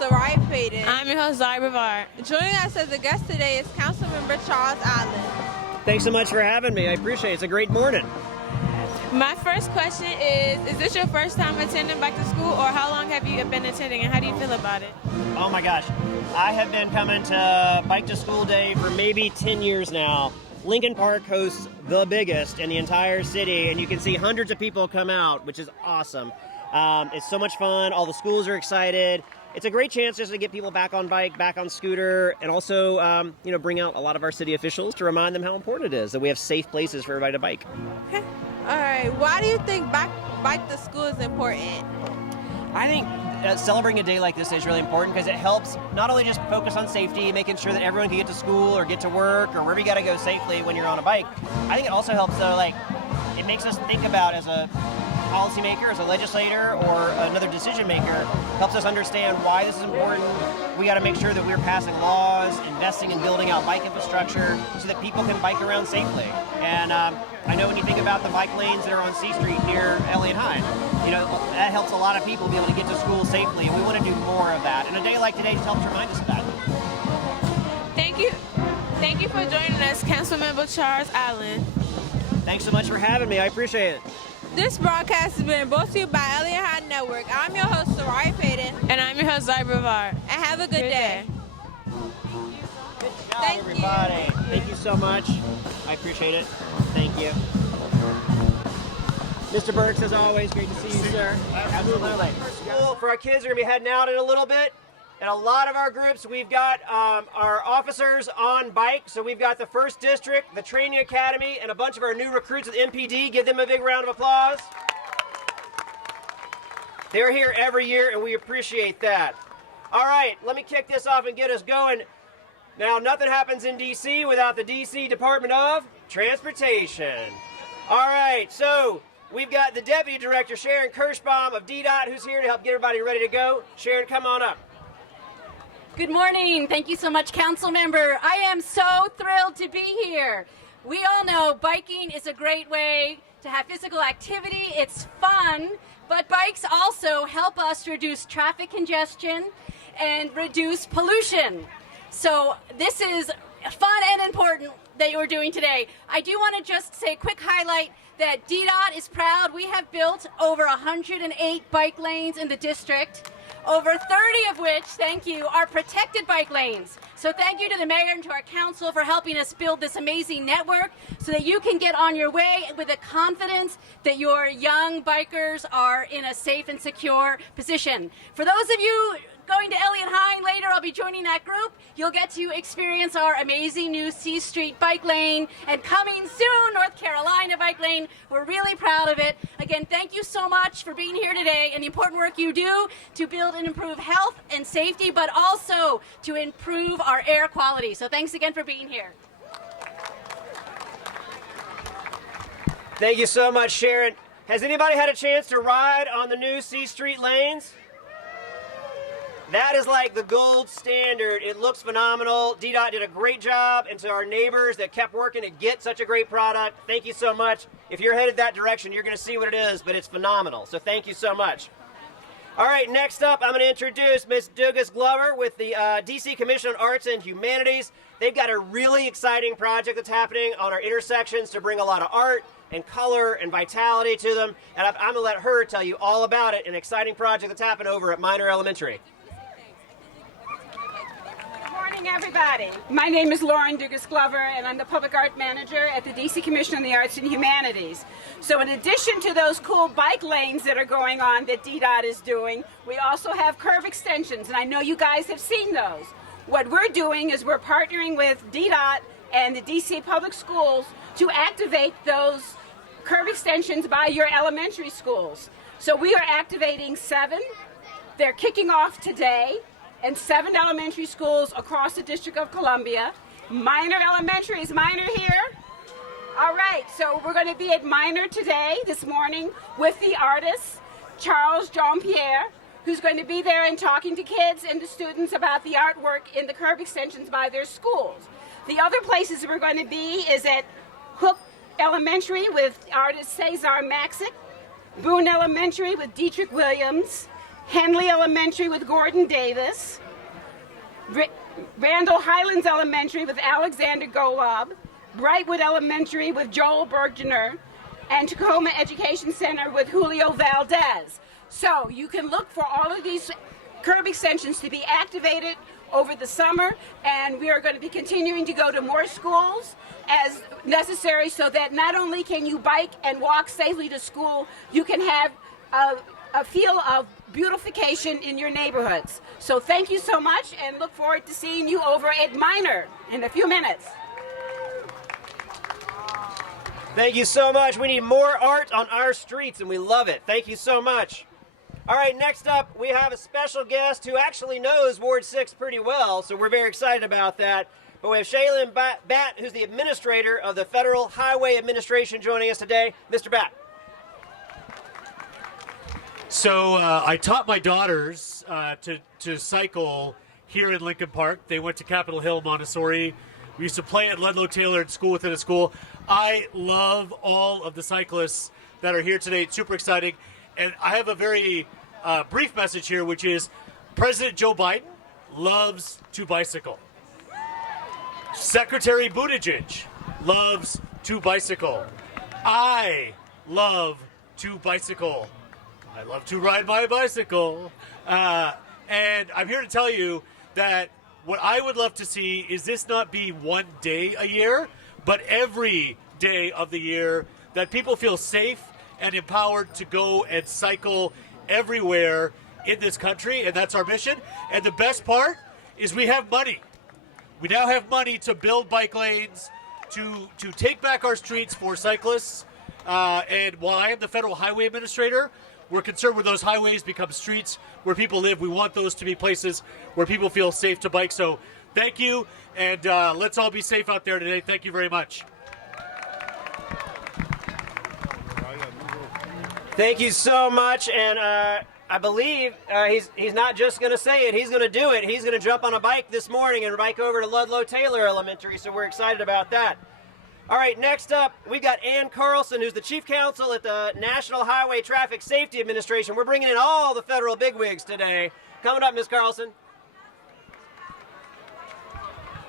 Soraya Payton. I'm your host, Zari Brevard. Joining us as a guest today is Councilmember Charles Allen. Thanks so much for having me. I appreciate it. It's a great morning. My first question is this your first time attending Bike to School, or how long have you been attending, and how do you feel about it? Oh my gosh. I have been coming to Bike to School Day for maybe 10 years now. Lincoln Park hosts the biggest in the entire city, and you can see hundreds of people come out, which is awesome. It's so much fun. All the schools are excited. It's a great chance just to get people back on bike, back on scooter, and also, bring out a lot of our city officials to remind them how important it is that we have safe places for everybody to bike. Okay. All right. Why do you think bike to school is important? I think celebrating a day like this is really important because it helps not only just focus on safety, making sure that everyone can get to school or get to work or wherever you got to go safely when you're on a bike. I think it also helps, though, it makes us think about as a policymaker, as a legislator, or another decision maker, helps us understand why this is important. We got to make sure that we're passing laws, investing in building out bike infrastructure so that people can bike around safely. And I know when you think about the bike lanes that are on C Street near Eliot Hine, that helps a lot of people be able to get to school safely, and we want to do more of that. And a day like today just helps remind us of that. Thank you. Thank you for joining us, Councilmember Charles Allen. Thanks so much for having me. I appreciate it. This broadcast has been brought to you by Eliot Hine Network. I'm your host, Soraya Payton. And I'm your host, Zari Brevard. And have a good day. Good job, everybody. Thank you so much. I appreciate it. Thank you. Mr. Burks, as always, great to see you, sir. Absolutely. School for our kids are going to be heading out in a little bit. And a lot of our groups, we've got our officers on bike. So we've got the 1st District, the Training Academy, and a bunch of our new recruits at MPD. Give them a big round of applause. They're here every year, and we appreciate that. All right, let me kick this off and get us going. Now, nothing happens in D.C. without the D.C. Department of Transportation. All right, so we've got the Deputy Director, Sharon Kirschbaum of DDOT, who's here to help get everybody ready to go. Sharon, come on up. Good morning. Thank you so much, Council Member. I am so thrilled to be here. We all know biking is a great way to have physical activity. It's fun, but bikes also help us reduce traffic congestion and reduce pollution. So this is fun and important that you're doing today. I do want to just say a quick highlight that DDOT is proud. We have built over 108 bike lanes in the district, over 30 of which, thank you, are protected bike lanes. So thank you to the mayor and to our council for helping us build this amazing network so that you can get on your way with the confidence that your young bikers are in a safe and secure position. For those of you going to Eliot Hine later, I'll be joining that group. You'll get to experience our amazing new C Street bike lane, and coming soon, North Carolina bike lane. We're really proud of it. Again, thank you so much for being here today and the important work you do to build and improve health and safety, but also to improve our air quality. So thanks again for being here. Thank you so much, Sharon. Has anybody had a chance to ride on the new C Street lanes? That is like the gold standard. It looks phenomenal. DDOT did a great job, and to our neighbors that kept working to get such a great product, thank you so much. If you're headed that direction, you're going to see what it is, but it's phenomenal. So thank you so much. All right, next up, I'm going to introduce Ms. Douglas Glover with the D.C. Commission on Arts and Humanities. They've got a really exciting project that's happening on our intersections to bring a lot of art and color and vitality to them, and I'm going to let her tell you all about it, an exciting project that's happened over at Minor Elementary. Good morning, everybody. My name is Lauren Douglas Glover, and I'm the Public Art Manager at the D.C. Commission on the Arts and Humanities. So in addition to those cool bike lanes that are going on that DDOT is doing, we also have curb extensions, and I know you guys have seen those. What we're doing is we're partnering with DDOT and the D.C. Public Schools to activate those curb extensions by your elementary schools. So we are activating 7. They're kicking off today in 7 elementary schools across the District of Columbia. Minor Elementary, is Minor here? All right, so we're going to be at Minor today, this morning, with the artist, Charles Jean-Pierre, who's going to be there and talking to kids and the students about the artwork in the curb extensions by their schools. The other places we're going to be is at Hook Elementary with artist Cesar Maxick, Boone Elementary with Dietrich Williams, Henley Elementary with Gordon Davis, Randall Highlands Elementary with Alexander Golob, Brightwood Elementary with Joel Bergener, and Tacoma Education Center with Julio Valdez. So you can look for all of these curb extensions to be activated over the summer, and we are going to be continuing to go to more schools as necessary so that not only can you bike and walk safely to school, you can have a feel of beautification in your neighborhoods. So thank you so much, and look forward to seeing you over at Minor in a few minutes. Thank you so much. We need more art on our streets, and we love it. Thank you so much. All right, next up, we have a special guest who actually knows Ward 6 pretty well, so we're very excited about that. But we have Shaylin Batt, who's the administrator of the Federal Highway Administration, joining us today. Mr. Batt. So I taught my daughters to cycle here in Lincoln Park. They went to Capitol Hill Montessori. We used to play at Ludlow Taylor at school within a school. I love all of the cyclists that are here today. It's super exciting. And I have a very brief message here, which is President Joe Biden loves to bicycle. Secretary Buttigieg loves to bicycle. I love to bicycle. I love to ride my bicycle. And I'm here to tell you that what I would love to see is this not be one day a year, but every day of the year, that people feel safe and empowered to go and cycle everywhere in this country, and that's our mission. And the best part is we have money. We now have money to build bike lanes, to take back our streets for cyclists. And while I am the Federal Highway Administrator, we're concerned when those highways become streets where people live. We want those to be places where people feel safe to bike. So thank you, and let's all be safe out there today. Thank you very much. Thank you so much, and I believe he's not just going to say it, he's going to do it. He's going to jump on a bike this morning and bike over to Ludlow Taylor Elementary, so we're excited about that. All right, next up, we've got Ann Carlson, who's the Chief Counsel at the National Highway Traffic Safety Administration. We're bringing in all the federal bigwigs today. Coming up, Ms. Carlson.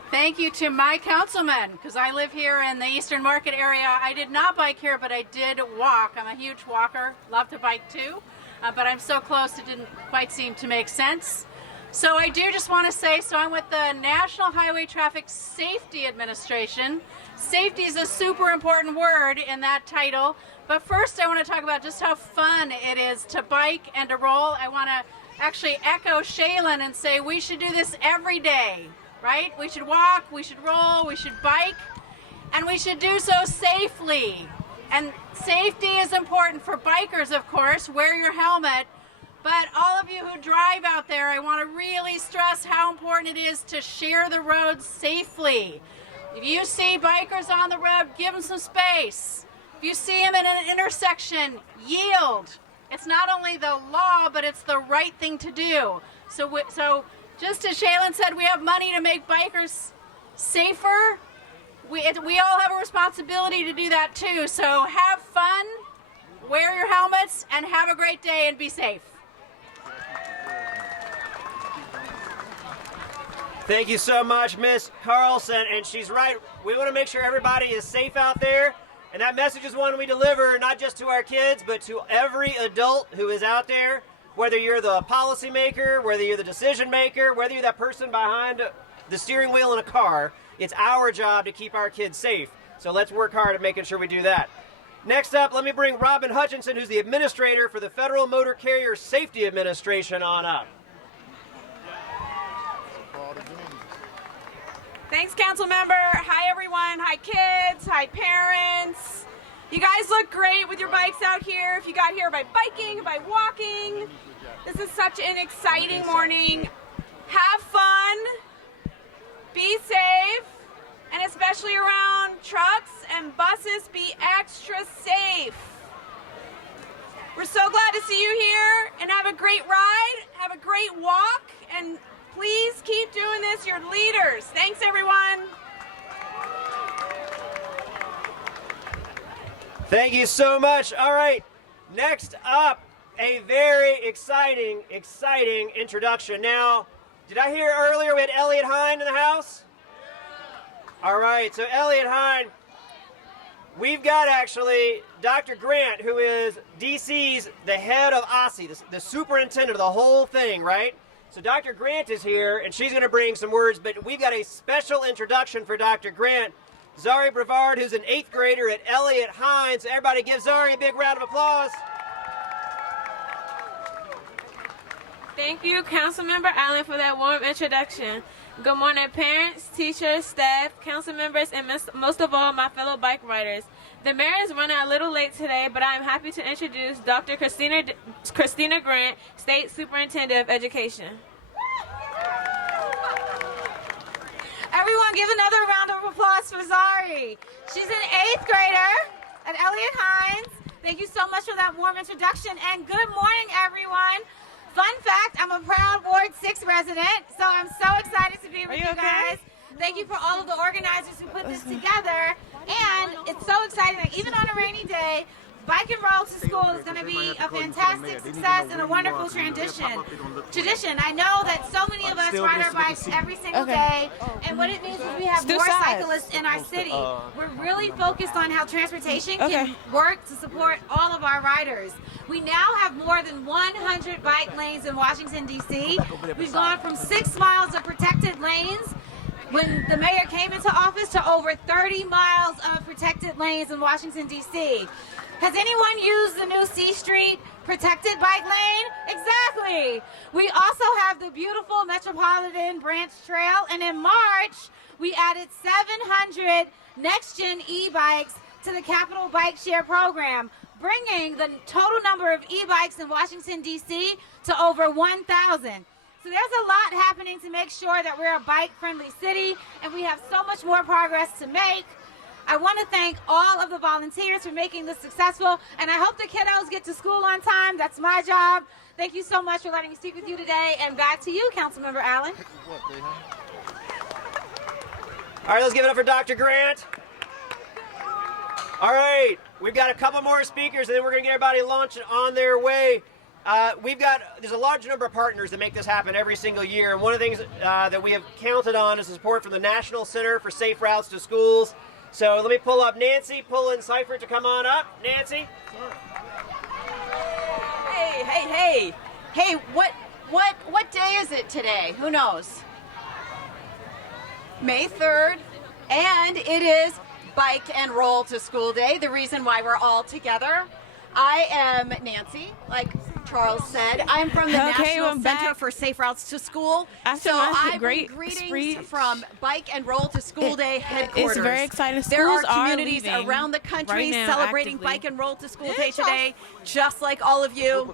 Thank you to my councilman, because I live here in the Eastern Market area. I did not bike here, but I did walk. I'm a huge walker, love to bike too, but I'm so close it didn't quite seem to make sense. So I do just want to say, so I'm with the National Highway Traffic Safety Administration. Safety is a super important word in that title, but first I want to talk about just how fun it is to bike and to roll. I want to actually echo Shaylin and say we should do this every day. Right? We should walk, we should roll, we should bike, and we should do so safely. And safety is important for bikers, of course. Wear your helmet. But all of you who drive out there, I want to really stress how important it is to share the roads safely. If you see bikers on the road, give them some space. If you see them in an intersection, yield. It's not only the law, but it's the right thing to do. So just as Shaylin said, we have money to make bikers safer. We all have a responsibility to do that too. So have fun, wear your helmets, and have a great day and be safe. Thank you so much, Ms. Carlson. And she's right. We want to make sure everybody is safe out there. And that message is one we deliver not just to our kids, but to every adult who is out there. Whether you're the policymaker, whether you're the decision maker, whether you're that person behind the steering wheel in a car, it's our job to keep our kids safe. So let's work hard at making sure we do that. Next up, let me bring Robin Hutchinson, who's the administrator for the Federal Motor Carrier Safety Administration, on up. Thanks, council member. Hi, everyone. Hi, kids. Hi, parents. You guys look great with your bikes out here. If you got here by biking, by walking, this is such an exciting morning. Have fun, be safe, and especially around trucks and buses, be extra safe. We're so glad to see you here, and have a great ride, have a great walk, and please keep doing this. You're leaders. Thanks, everyone. Thank you so much. All right, next up, a very exciting introduction. Now, did I hear earlier we had Eliot Hine in the house? All right, so Eliot Hine, we've got actually Dr. Grant, who is DC's, the head of OSSI, the superintendent of the whole thing, right? So Dr. Grant is here, and she's going to bring some words, but we've got a special introduction for Dr. Grant. Zari Brevard, who's an 8th grader at Eliot Hine. So everybody give Zari a big round of applause. Thank you, Councilmember Allen, for that warm introduction. Good morning, parents, teachers, staff, council members, and most of all, my fellow bike riders. The mayor is running a little late today, but I am happy to introduce Dr. Christina Grant, State Superintendent of Education. Everyone give another round of applause for Zari. She's an 8th grader at Eliot Hine. Thank you so much for that warm introduction, and good morning, everyone. Fun fact, I'm a proud Ward 6 resident, so I'm so excited to be with you guys. Thank you for all of the organizers who put this together, and it's so exciting that even on a rainy day, Bike and Roll to School is going to be a fantastic success and a wonderful tradition. I know that so many of us ride our bikes every single day, and what it means is we have more cyclists in our city. We're really focused on how transportation can work to support all of our riders. We now have more than 100 bike lanes in Washington, D.C. We've gone from 6 miles of protected lanes when the mayor came into office to over 30 miles of protected lanes in Washington, D.C. Has anyone used the new C Street protected bike lane? Exactly. We also have the beautiful Metropolitan Branch Trail, and in March, we added 700 next-gen e-bikes to the Capital Bike Share program, bringing the total number of e-bikes in Washington, D.C. to over 1,000. So there's a lot happening to make sure that we're a bike-friendly city, and we have so much more progress to make. I want to thank all of the volunteers for making this successful, and I hope the kiddos get to school on time. That's my job. Thank you so much for letting me speak with you today, and back to you, Councilmember Allen. All right, let's give it up for Dr. Grant. All right, we've got a couple more speakers, and then we're going to get everybody launching on their way. There's a large number of partners that make this happen every single year, and one of the things that we have counted on is the support from the National Center for Safe Routes to Schools. So let me pull up Nancy, Pullen Seifert to come on up. Nancy? Hey, what day is it today? Who knows? May 3rd, and it is Bike and Roll to School Day, the reason why we're all together. I am Nancy, like Charles said. I'm from the National Center for Safe Routes to School. So I bring greetings from Bike and Roll to School Day headquarters. It's very exciting. There are Schools communities around the country celebrating Bike and Roll to School Day today, just like all of you.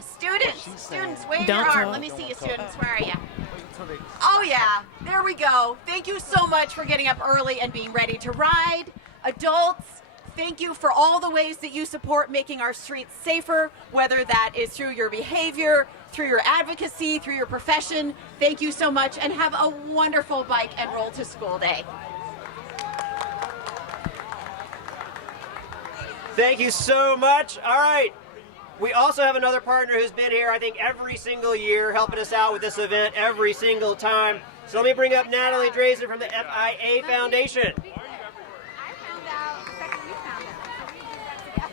Students, wave your arm. Let me see you, students. Where are you? Oh, yeah. There we go. Thank you so much for getting up early and being ready to ride. Adults, thank you for all the ways that you support making our streets safer, whether that is through your behavior, through your advocacy, through your profession. Thank you so much, and have a wonderful Bike and Roll to School Day. Thank you so much. All right. We also have another partner who's been here, I think, every single year, helping us out with this event every single time. So let me bring up Natalie Drazen from the FIA Foundation.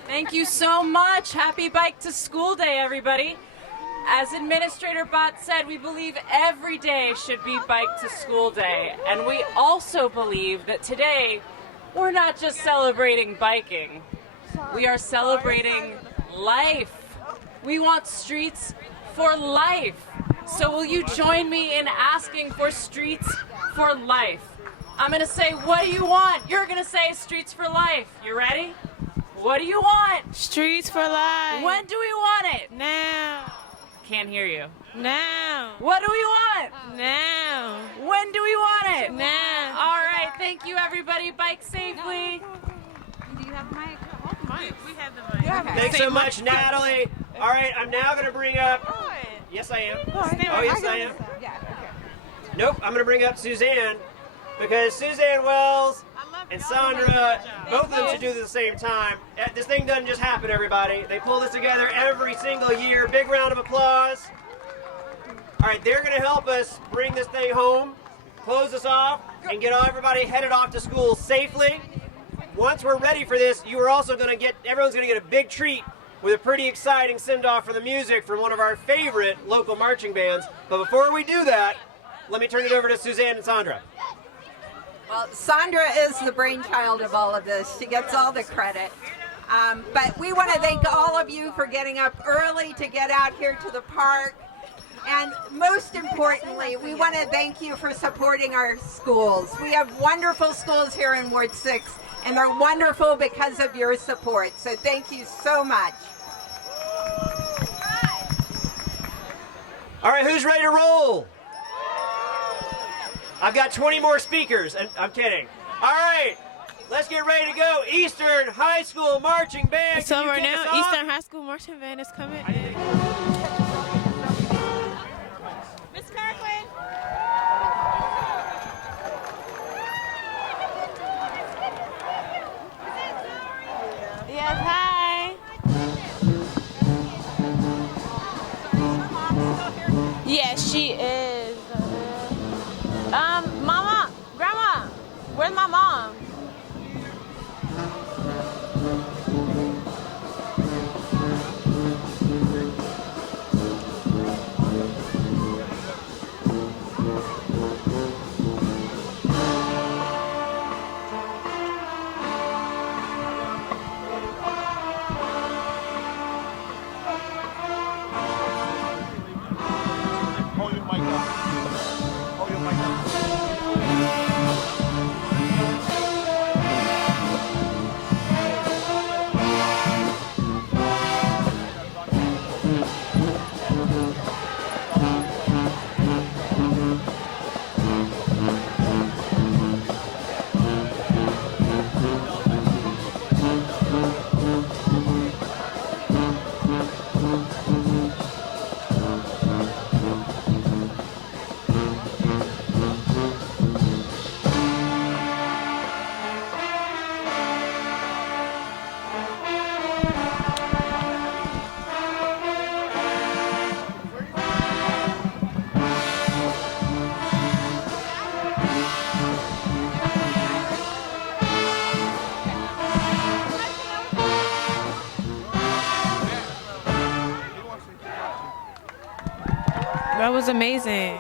Thank you so much. Happy Bike to School Day, everybody. As Administrator Bott said, we believe every day should be Bike to School Day. And we also believe that today, we're not just celebrating biking. We are celebrating life. We want streets for life. So will you join me in asking for streets for life? I'm going to say, what do you want? You're going to say streets for life. You ready? What do you want? Streets for life. When do we want it? Now. Can't hear you. Now. What do we want? Now. When do we want it? Now. All right, thank you, everybody. Bike safely. Do you have the mic? We have the mic. Okay. Thanks so much, Natalie. All right, I'm now going to bring up... Yes, I am. Oh, yes, I am. Yeah, okay. Nope, I'm going to bring up Suzanne, because Suzanne Wells and Sandra, both of them should do this at the same time. This thing doesn't just happen, everybody. They pull this together every single year. Big round of applause. All right, they're going to help us bring this thing home, close us off, and get everybody headed off to school safely. Once we're ready for this, you are also going to get, everyone's going to get a big treat with a pretty exciting send-off for the music from one of our favorite local marching bands. But before we do that, let me turn it over to Suzanne and Sandra. Well, Sandra is the brainchild of all of this. She gets all the credit. But we want to thank all of you for getting up early to get out here to the park. And most importantly, we want to thank you for supporting our schools. We have wonderful schools here in Ward 6, and they're wonderful because of your support. So thank you so much. All right, who's ready to roll? I've got 20 more speakers, and I'm kidding. All right, let's get ready to go. Eastern High School Marching Band. So right now, Eastern High School Marching Band is coming in. Miss Kirkland. Yes, hi. Yes, she is. Mama, Grandma, where's my mom? That was amazing.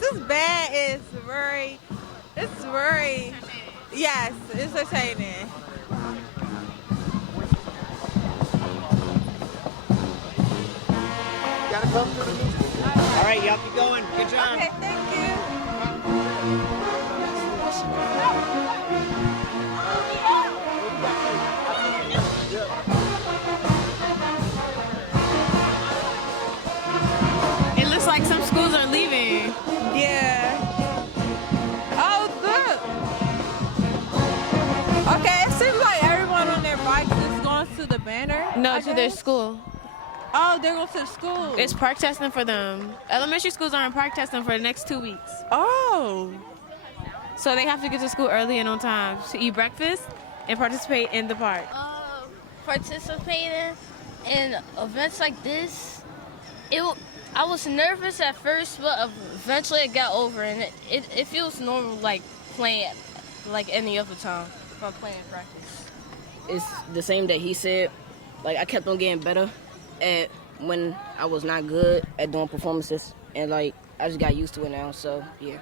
This band is very, yes, it's entertaining. Gotta come to the music. All right, y'all keep going. Good job. Okay, thank you. It looks like some schools are leaving. Yeah. Oh, good. Okay, it seems like everyone on their bikes is going to the banner. No, to their school. Oh, they're going to the school. It's park testing for them. Elementary schools are in park testing for the next 2 weeks. Oh. So they have to get to school early and on time to eat breakfast and participate in the park. Participating in events like this, I was nervous at first, but eventually I got over it, and it feels normal, like playing like any other time if I'm playing in practice. It's the same that he said. Like, I kept on getting better at when I was not good at doing performances, and like I just got used to it now, so yeah.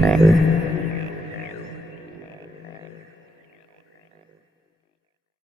Bye.